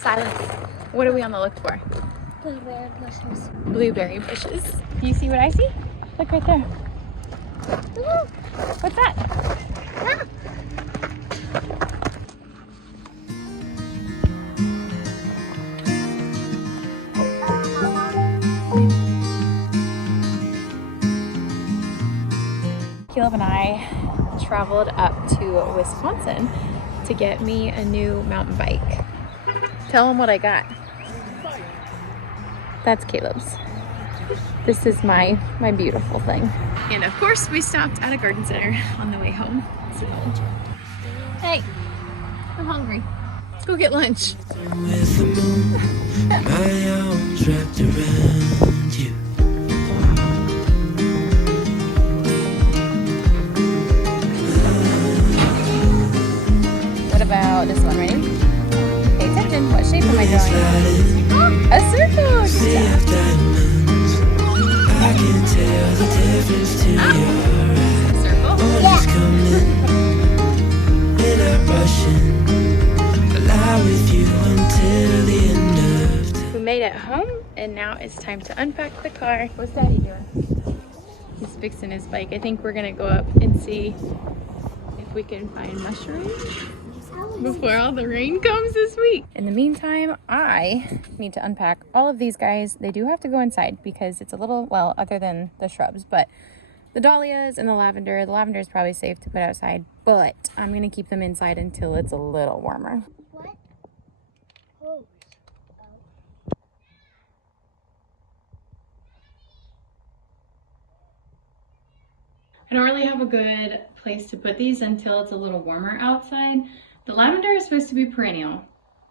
Silence. What are we on the look for? Blueberry bushes. Blueberry bushes. Do you see what I see? Look right there. Woo! What's that? Ah. Caleb and I traveled up to Wisconsin to get me a new mountain bike. Tell them what I got. That's Caleb's. This is my beautiful thing. And of course we stopped at a garden center on the way home. So, hey, I'm hungry. Let's go get lunch. With the moon, my arms wrapped around you. What about this one, ready? Pay attention, what shape am I drawing? A circle! Sea of diamonds, I can tell the difference to your eyes. Circle? Morning's coming, we're not rushing. Lie with you until the end of time. We made it home, and now it's time to unpack the car. What's Daddy doing? He's fixing his bike. I think we're gonna go up and see if we can find mushrooms before all the rain comes this week. In the meantime, I need to unpack all of these guys. They do have to go inside because it's a little, well, other than the shrubs, but the dahlias and the lavender is probably safe to put outside, but I'm gonna keep them inside until it's a little warmer. What? Oh. I don't really have a good place to put these until it's a little warmer outside. The lavender is supposed to be perennial.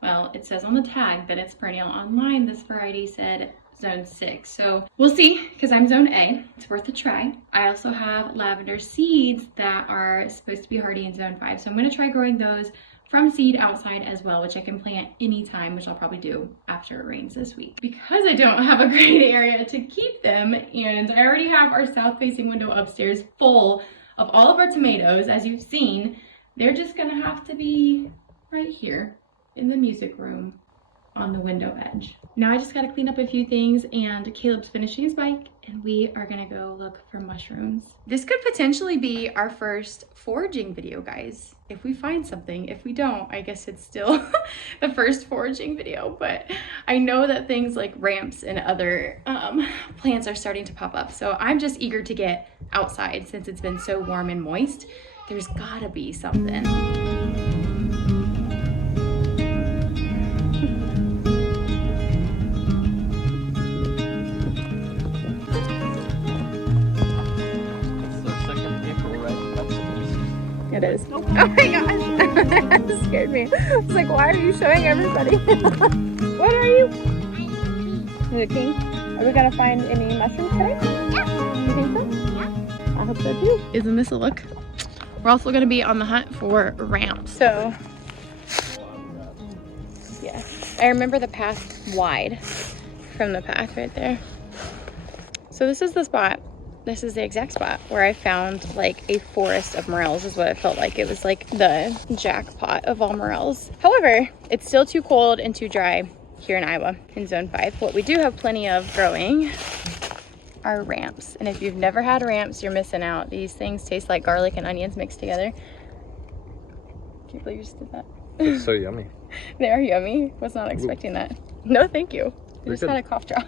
Well, it says on the tag that it's perennial. Online, this variety said zone 6. So we'll see, because I'm zone A. It's worth a try. I also have lavender seeds that are supposed to be hardy in zone 5. So I'm gonna try growing those from seed outside as well, which I can plant anytime, which I'll probably do after it rains this week. Because I don't have a great area to keep them, and I already have our south-facing window upstairs full of all of our tomatoes, as you've seen, they're just gonna have to be right here in the music room on the window edge. Now I just gotta clean up a few things, and Caleb's finishing his bike, and we are gonna go look for mushrooms. This could potentially be our first foraging video, guys. If we find something. If we don't, I guess it's still the first foraging video, but I know that things like ramps and other plants are starting to pop up. So I'm just eager to get outside since it's been so warm and moist. There's gotta be something. It is. Oh my gosh, that scared me. I was like, why are you showing everybody? What are you? You're a king. Are we gonna find any mushrooms today? Yeah. You think so? Yeah. I hope so too. Isn't this a look? We're also gonna be on the hunt for ramps. So, yeah. I remember the path wide from the path right there. So this is the spot. This is the exact spot where I found like a forest of morels is what it felt like. It was like the jackpot of all morels. However, it's still too cold and too dry here in Iowa in zone 5. What we do have plenty of growing are ramps. And if you've never had ramps, you're missing out. These things taste like garlic and onions mixed together. Can you believe you just did that? It's so yummy. They are yummy. Was not expecting that. No, thank you. I just had a cough drop.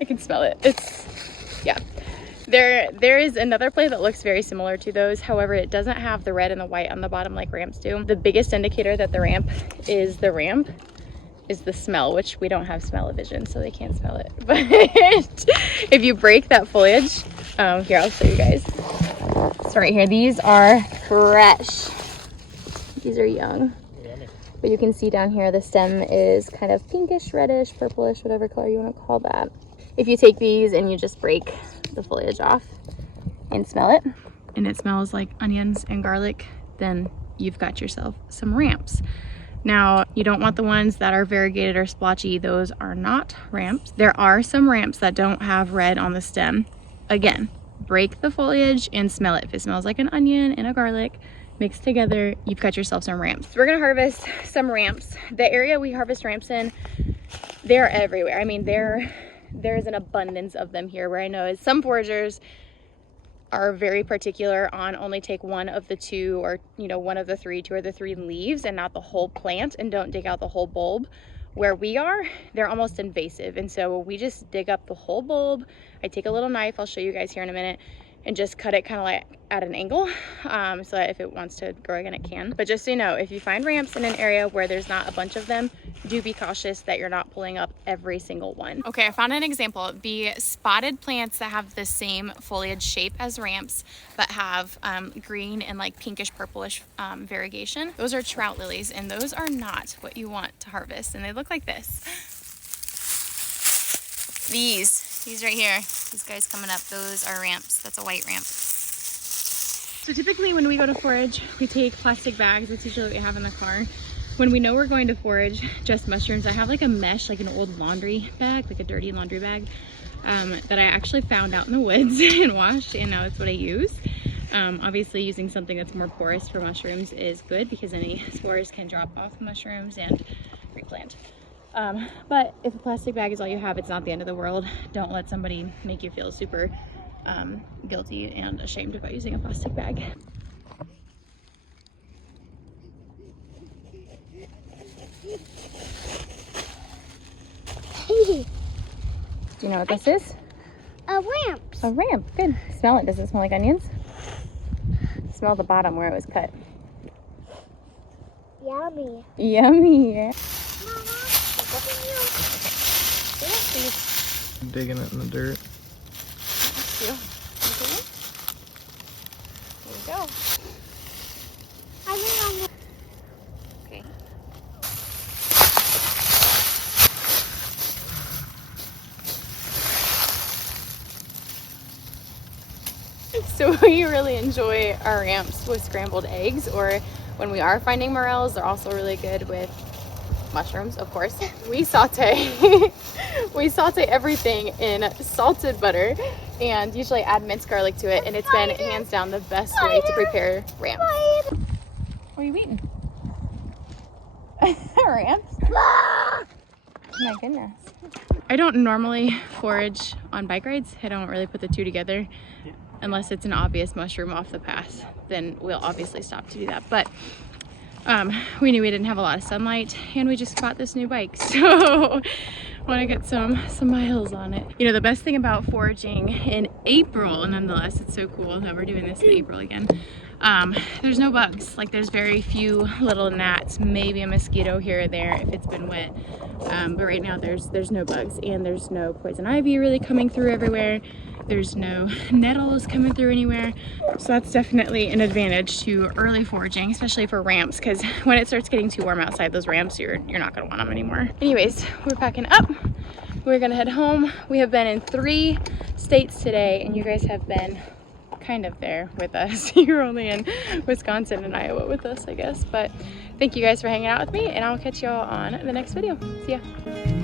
I can smell it. It's, yeah. There is another plant that looks very similar to those. However, it doesn't have the red and the white on the bottom like ramps do. The biggest indicator that the ramp is the smell, which we don't have smell-o-vision, so they can't smell it. But if you break that foliage, here, I'll show you guys. So right here, these are fresh. These are young. But you can see down here, the stem is kind of pinkish, reddish, purplish, whatever color you want to call that. If you take these and you just break the foliage off and smell it, and it smells like onions and garlic, then you've got yourself some ramps. Now, you don't want the ones that are variegated or splotchy. Those are not ramps. There are some ramps that don't have red on the stem. Again, break the foliage and smell it. If it smells like an onion and a garlic, mixed together, you've got yourself some ramps. So we're gonna harvest some ramps. The area we harvest ramps in, they're everywhere. I mean, there's an abundance of them here. Where I know is some foragers are very particular on only take one of the two, or one of the three, two or the three leaves and not the whole plant, and don't dig out the whole bulb. Where we are, they're almost invasive, and so we just dig up the whole bulb. I take a little knife, I'll show you guys here in a minute, and just cut it kind of like at an angle, so that if it wants to grow again, it can. But just so you know, if you find ramps in an area where there's not a bunch of them, do be cautious that you're not pulling up every single one. Okay, I found an example. The spotted plants that have the same foliage shape as ramps, but have green and like pinkish purplish variegation, those are trout lilies, and those are not what you want to harvest. And they look like this. These right here, these guys coming up, those are ramps. That's a white ramp. So typically when we go to forage, we take plastic bags. That's usually what we have in the car. When we know we're going to forage just mushrooms, I have like a mesh, like an old laundry bag, like a dirty laundry bag, that I actually found out in the woods and washed, and now that's what I use. Obviously using something that's more porous for mushrooms is good, because any spores can drop off mushrooms and replant. But if a plastic bag is all you have, it's not the end of the world. Don't let somebody make you feel super guilty and ashamed about using a plastic bag. Do you know what this is? A ramp. A ramp. Good. Smell it. Does it smell like onions? Smell the bottom where it was cut. Yummy. Yummy. Digging it in the dirt. There you go. I think Okay. So we really enjoy our ramps with scrambled eggs, or when we are finding morels, they're also really good with mushrooms, of course. We saute we saute everything in salted butter and usually add minced garlic to it, and it's been hands down the best way to prepare ramps. What are you eating? Ramps? Oh my goodness. I don't normally forage on bike rides. I don't really put the two together unless it's an obvious mushroom off the path. Then we'll obviously stop to do that. But we knew we didn't have a lot of sunlight, and we just bought this new bike, so want to get some miles on it. The best thing about foraging in April, and nonetheless it's so cool that we're doing this in April again, there's no bugs. Like, there's very few little gnats, maybe a mosquito here or there if it's been wet, but right now there's no bugs, and there's no poison ivy really coming through everywhere. There's no nettles coming through anywhere. So that's definitely an advantage to early foraging, especially for ramps, because when it starts getting too warm outside, those ramps, you're not gonna want them anymore. Anyways, we're packing up. We're gonna head home. We have been in 3 states today, and you guys have been kind of there with us. You're only in Wisconsin and Iowa with us, I guess. But thank you guys for hanging out with me, and I'll catch y'all on the next video. See ya.